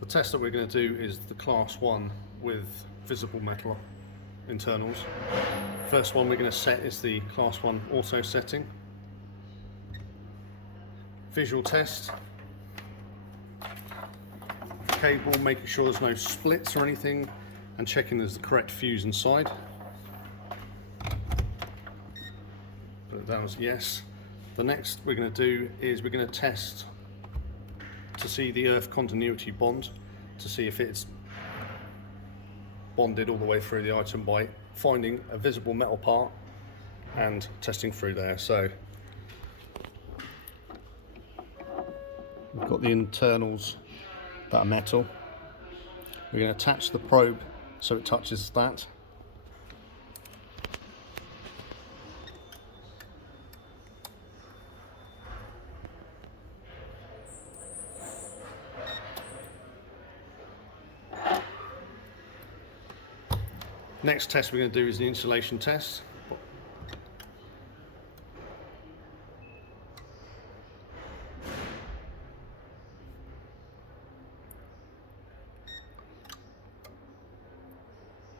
The test that we're going to do is the class 1 with visible metal internals. First one we're going to set is the class 1 auto setting. Visual test. Cable, making sure there's no splits or anything and checking there's the correct fuse inside. Put it down as yes. The next we're going to do is we're going to test to see the earth continuity bond, to see if it's bonded all the way through the item by finding a visible metal part and testing through there. So we've got the internals that are metal. We're going to attach the probe so it touches that. Next test we're going to do is the insulation test.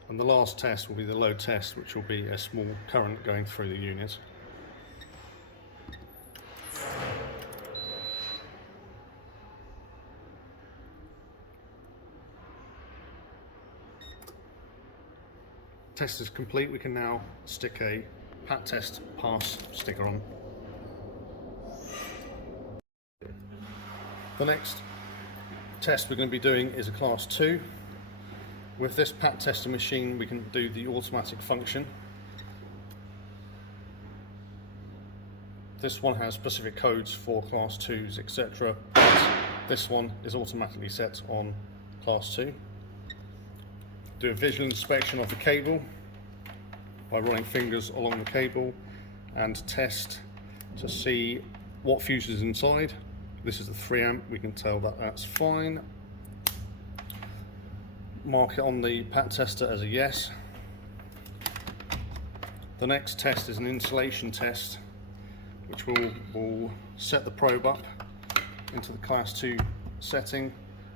And the last test will be the load test, which will be a small current going through the unit. Test is complete. We can now stick a pat test pass sticker on. The next test we're going to be doing is a class 2. With this pat testing machine we can do the automatic function. This one has specific codes for class 2s, etc. This one is automatically set on class 2. Do a visual inspection of the cable by running fingers along the cable and test to see what fuse is inside. This is the 3 amp, we can tell that that's fine. Mark it on the pat tester as a yes. The next test is an insulation test, which will set the probe up into the class 2 setting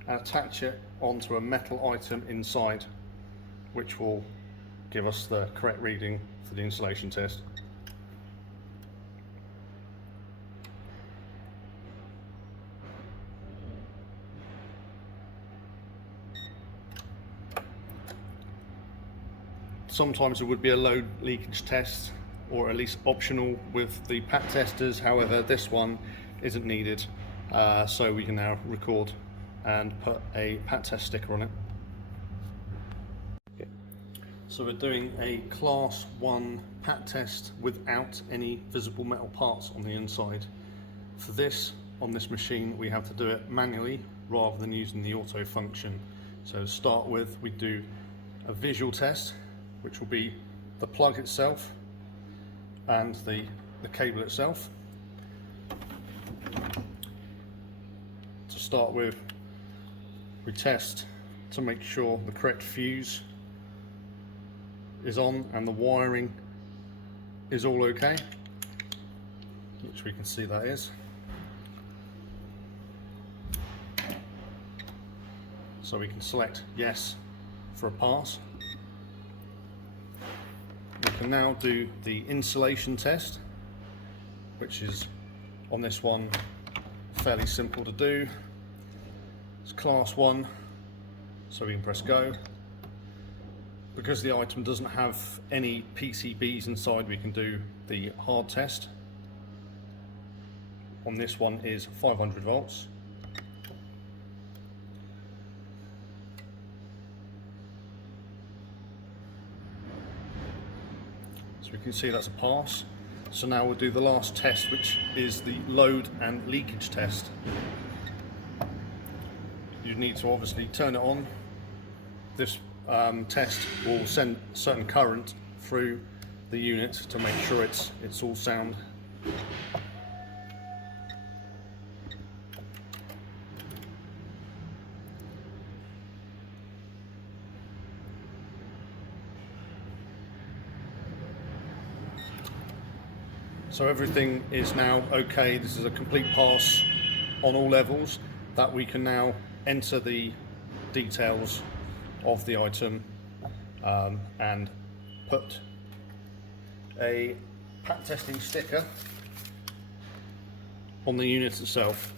and attach it onto a metal item inside, which will give us the correct reading for the insulation test. Sometimes it would be a load leakage test, or at least optional with the pat testers. However, this one isn't needed, so we can now record and put a pat test sticker on it. So we're doing a class 1 pat test without any visible metal parts on the inside. For this, on this machine, we have to do it manually rather than using the auto function. So to start with, we do a visual test, which will be the plug itself and the cable itself. To start with, we test to make sure the correct fuse is on and the wiring is all okay, which we can see that is. So we can select yes for a pass. We can now do the insulation test, which is on this one fairly simple to do. It's class 1, so we can press go. Because the item doesn't have any PCBs inside, we can do the hard test. On this one is 500 volts. So we can see that's a pass. So now we'll do the last test, which is the load and leakage test. You need to obviously turn it on. This test will send certain current through the unit to make sure it's all sound. So everything is now okay. This is a complete pass on all levels, that we can now enter the details of the item and put a pat testing sticker on the unit itself.